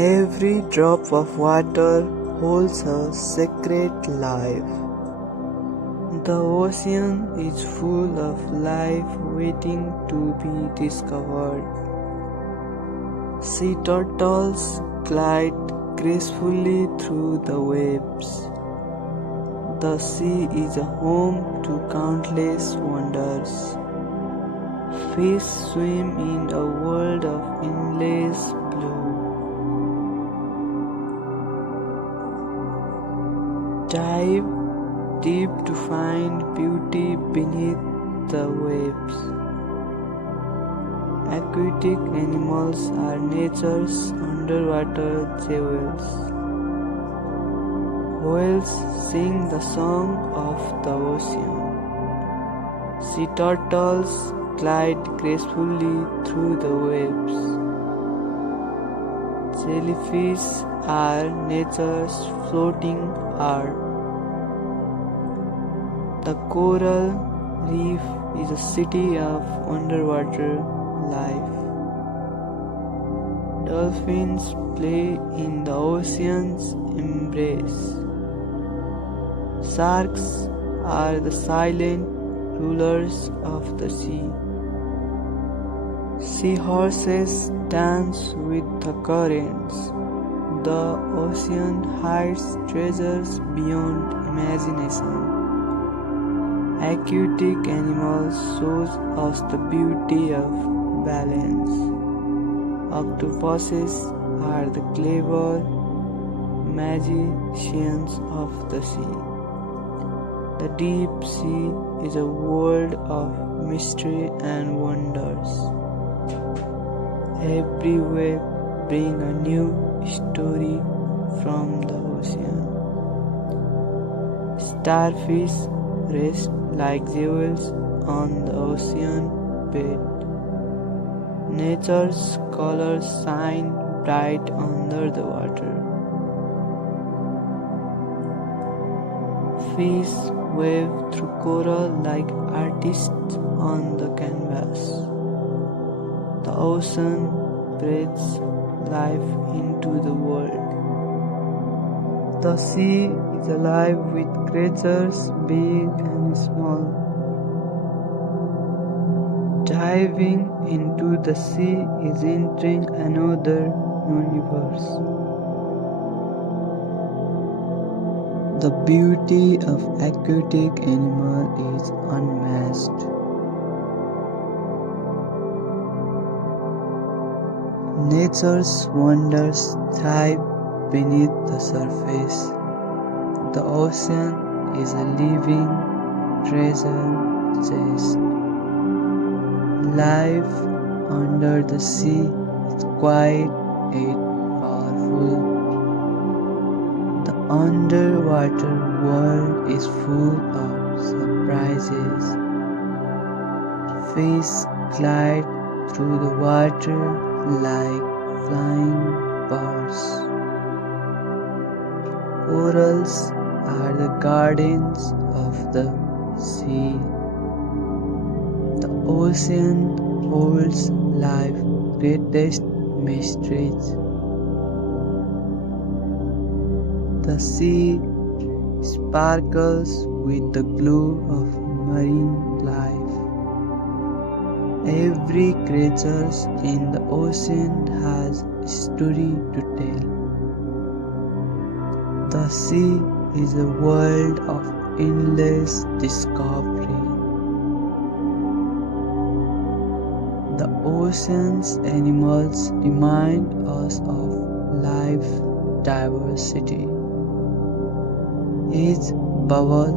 Every drop of water holds a sacred life. The ocean is full of life waiting to be discovered. Sea turtles glide gracefully through the waves. The sea is a home to countless wonders. Fish swim in a world of endless blue. Dive deep to find beauty beneath the waves. Aquatic animals are nature's underwater jewels. Whales sing the song of the ocean. Sea turtles glide gracefully through the waves. Jellyfish are nature's floating art. The coral reef is a city of underwater life. Dolphins play in the ocean's embrace. Sharks are the silent rulers of the sea. Seahorses dance with the currents. The ocean hides treasures beyond imagination. Aquatic animals shows us the beauty of balance. Octopuses are the clever magicians of the sea. The deep sea is a world of mystery and wonders. Every wave brings a new story from the ocean. Starfish rest like jewels on the ocean bed. Nature's colors shine bright under the water. Fish wave through coral like artists on the canvas. The ocean breathes life into the world. The sea is alive with creatures big and small. Diving into the sea is entering another universe. The beauty of aquatic animal is unmatched. Nature's wonders thrive beneath the surface. The ocean is a living treasure chest. Life under the sea is quiet yet powerful. The underwater world is full of surprises. Fish glide through the water like flying birds. Corals are the guardians of the sea. The ocean holds life's greatest mysteries. The sea sparkles with the glow of marine life. Every creature in the ocean has a story to tell. The sea is a world of endless discovery. The ocean's animals remind us of life's diversity. Each bubble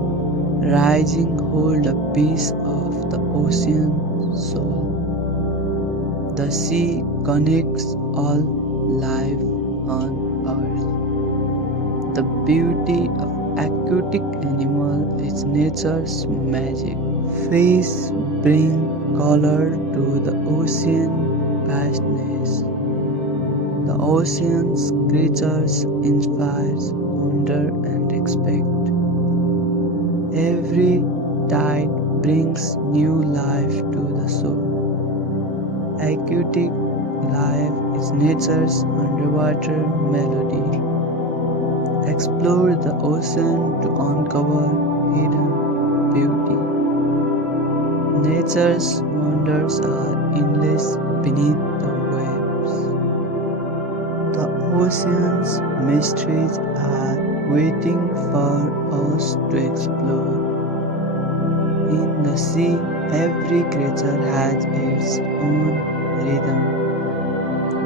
rising holds a piece of the ocean soul. The sea connects all life on earth. The beauty of aquatic animal is nature's magic. Fish bring color to the ocean vastness. The ocean's creatures inspires wonder and respect. Every tide brings new life to the soul. Aquatic life is nature's underwater melody. Explore the ocean to uncover hidden beauty. Nature's wonders are endless beneath the waves. The ocean's mysteries are waiting for us to explore. In the sea, every creature has its own rhythm.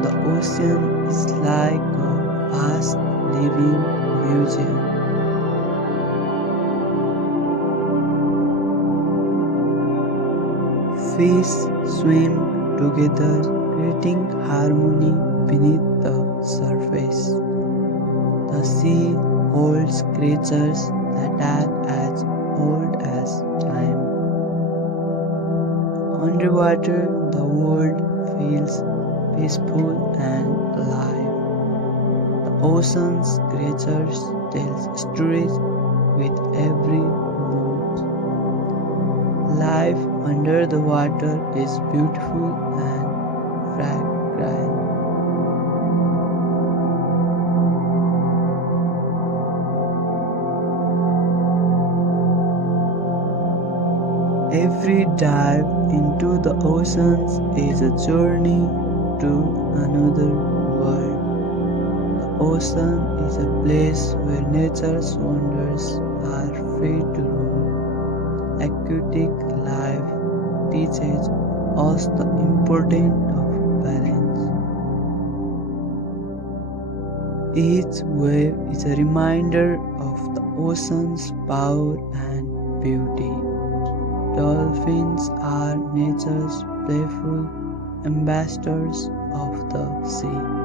The ocean is like a vast living museum. Fish swim together, creating harmony beneath the surface. The sea holds creatures that are as old as time. Underwater, the world feels peaceful and alive. The ocean's creatures tell stories with every move. Life under the water is beautiful and fragile. Every dive into the oceans is a journey to another world. The ocean is a place where nature's wonders are free to roam. Aquatic life teaches us the importance of balance. Each wave is a reminder of the ocean's power and beauty. Dolphins are nature's playful ambassadors of the sea.